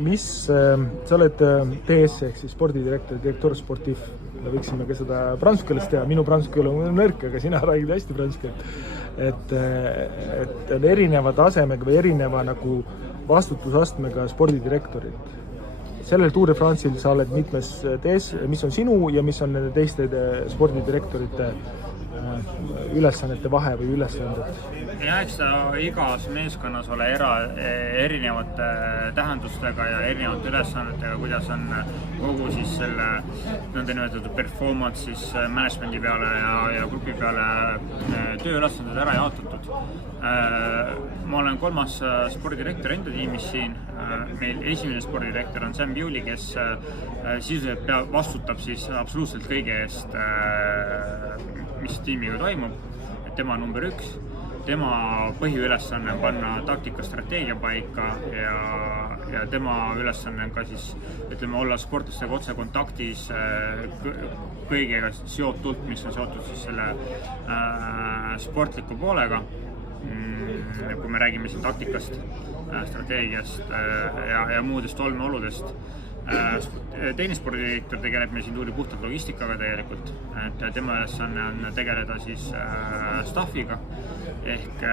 sa oled TS ehk siis spordidirektor, direktor sportiiv. Me võiksime ka seda prantsuse keeles teha, minu prantsuse keel on nõrk, aga sina räägid hästi prantsuse keelt. Et on erineva tasemega või erineva nagu vastutusastmega spordidirektorid. Sellel Tour de France'il sa oled mitmes TS, mis on sinu ja mis on nende teiste spordidirektorite ülesannete vahe või ülesanded? Ja eks ta igas meeskonnas ole erinevate tähendustega ja erinevate ülesannetega, kuidas on kogu siis selle nõndanimetatud performance siis management'i peale ja grupi peale tööülesanded ära jaotatud. Ma olen 3. spordidirektor enda tiimis siin. Meil esimene spordidirektor on Sam Bewley, kes sisuliselt vastutab siis absoluutselt kõige eest, mis tiimiga toimub. Tema on number 1. Tema põhiülesanne on panna taktika strateegia paika ja tema ülesanne on ka siis, ütleme, olla sportlastega otse kontaktis kõigega seotult, mis on seotud siis selle sportliku poolega. Kui me räägime siin taktikast, strateegiast ja muudest olmeoludest. Teine spordidirektor tegeleb meil siin tuuri puhtalt logistikaga tegelikult, et tema ülesanne on tegeleda siis staffiga ehk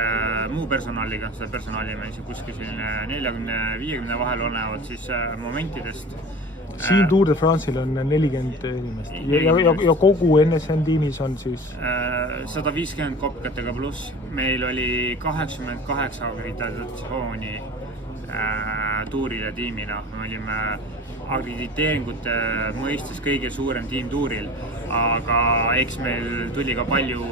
muu personaliga, seda personali meil siin kuskil 40-50 vahel olevad siis momentidest. Siin Tour de France'il on 40 inimest ja kogu NSN tiimis on siis 150 kopikatega pluss. Meil oli 88 akreditatsiooni tuurile tiimina. Me olime akrediteeringute mõistes kõige suurem tiim tuuril, aga eks meil tuli ka palju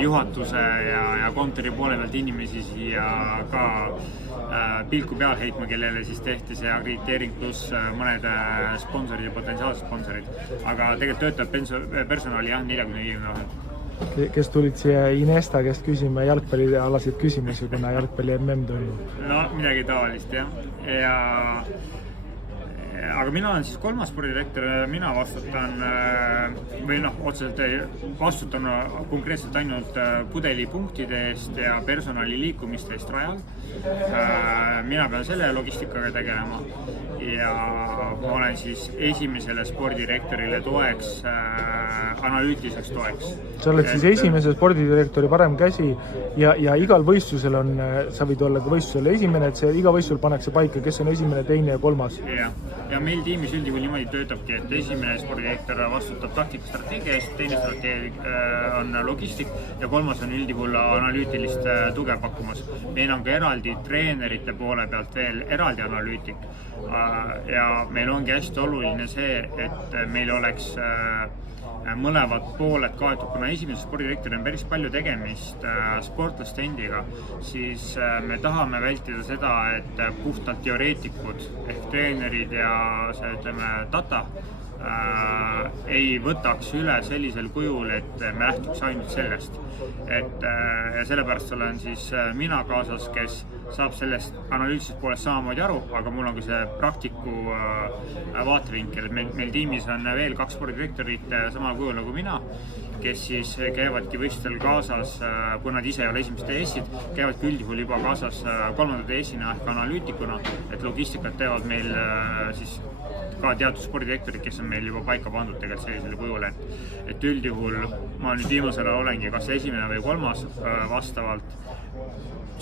juhatuse ja kontori poole pealt inimesi siia ka pilku peal heitma, kellele siis tehti see akrediteering pluss mõned sponsorid ja potentsiaalsed sponsorid. Aga tegelikult töötab personali 40-50 vahel. Kes tulid siia Inesta käest küsima jalgpallialaseid küsimusi, kuna jalgpalli MM toimub? No midagi tavalist jah. Aga mina olen siis 3. spordidirektor, mina vastutan või otseselt vastutan konkreetselt ainult pudelipunktide eest ja personali liikumiste eest rajal. Mina pean selle logistikaga tegelema ja ma olen siis esimesele spordidirektorile toeks, analüütiliseks toeks. Sa oled siis esimese spordidirektori parem käsi ja igal võistlusel on, sa võid olla ka võistlusel esimene, et iga võistlusel pannakse paika, kes on esimene, teine ja 3. Ja meil tiimis üldjuhul niimoodi töötabki, et esimene spordidirektor vastutab taktika strateegia eest, teine strateegia on logistik ja 3. on üldjuhul analüütilist tuge pakkumas. Meil on ka eraldi treenerite poole pealt veel eraldi analüütik ja meil ongi hästi oluline see, et meil oleks mõlemad pooled kaetud, kuna esimese spordidirektori on päris palju tegemist sportlaste endiga, siis me tahame vältida seda, et puhtalt teoreetikud ehk treenerid ja see, ütleme, data ei võtaks üle sellisel kujul, et me lähtuks ainult sellest. Ja sellepärast olen siis mina kaasas, kes saab sellest analüütilisest poolest samamoodi aru, aga mul on ka see praktiku vaatevinkel. Meil tiimis on veel 2 spordidirektorit samal kujul nagu mina, kes siis käivadki võistlustel kaasas, kui nad ise ei ole esimesed TS-id, käivadki üldjuhul juba kaasas 3. TS-ina ehk analüütikuna, et logistikat teevad meil siis ka teatud spordidirektorid, kes on meil juba paika pandud tegelikult sellisele kujule, et üldjuhul ma nüüd viimasel olengi kas esimene või 3. vastavalt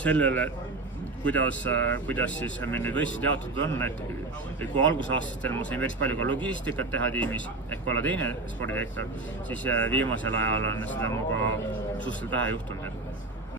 sellele, kuidas siis meil nüüd võistlused jaotatud on, et kui algusaastastel ma sain päris palju ka logistikat teha tiimis ehk olla teine spordidirektor, siis viimasel ajal on seda muga suhteliselt vähe juhtunud.